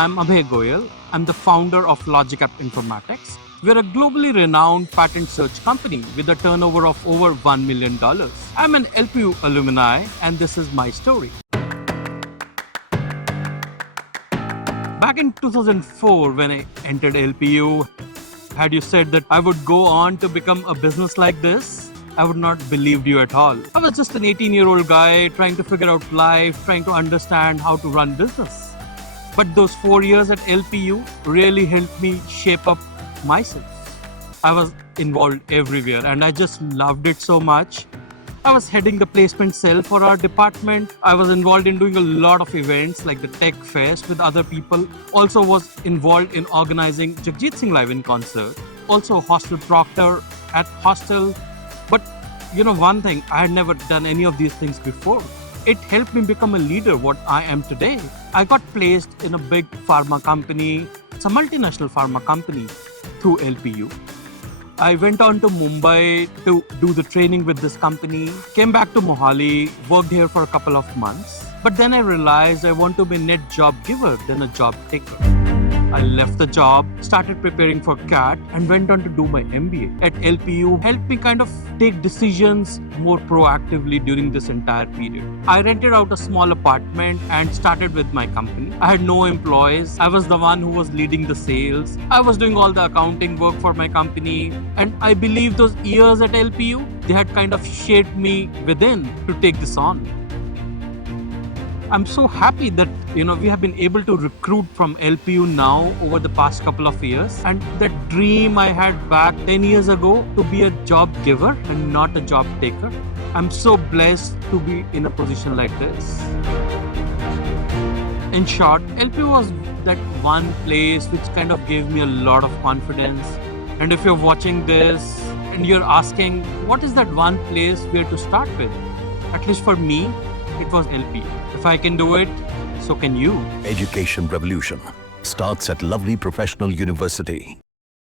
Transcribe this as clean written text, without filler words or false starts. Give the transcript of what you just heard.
I'm Abhay Goyal. I'm the founder of LogicApt Informatics. We're a globally renowned patent search company with a turnover of over $1 million. I'm an LPU alumni, and this is my story. Back in 2004, when I entered LPU, had you said that I would go on to become a business like this, I would not believed you at all. I was just an 18-year-old guy trying to figure out life, trying to understand how to run business. But those 4 years at LPU really helped me shape up myself. I was involved everywhere and I just loved it so much. I was heading the placement cell for our department. I was involved in doing a lot of events like the Tech Fest with other people. Also was involved in organizing Jagjit Singh Live in concert. Also Hostel Proctor at Hostel. But you know one thing, I had never done any of these things before. It helped me become a leader, what I am today. I got placed in a big pharma company. It's a multinational pharma company through LPU. I went on to Mumbai to do the training with this company, came back to Mohali, worked here for a couple of months. But then I realized I want to be a net job giver than a job taker. I left the job, started preparing for CAT and went on to do my MBA. At LPU, helped me kind of take decisions more proactively during this entire period. I rented out a small apartment and started with my company. I had no employees. I was the one who was leading the sales. I was doing all the accounting work for my company. And I believe those years at LPU, they had kind of shaped me within to take this on. I'm so happy that we have been able to recruit from LPU now over the past couple of years, and that dream I had back 10 years ago to be a job giver and not a job taker. I'm so blessed to be in a position like this. In short, LPU was that one place which kind of gave me a lot of confidence. And if you're watching this and you're asking, what is that one place where to start with? At least for me, it was LPU. If I can do it, so can you. Education revolution starts at Lovely Professional University.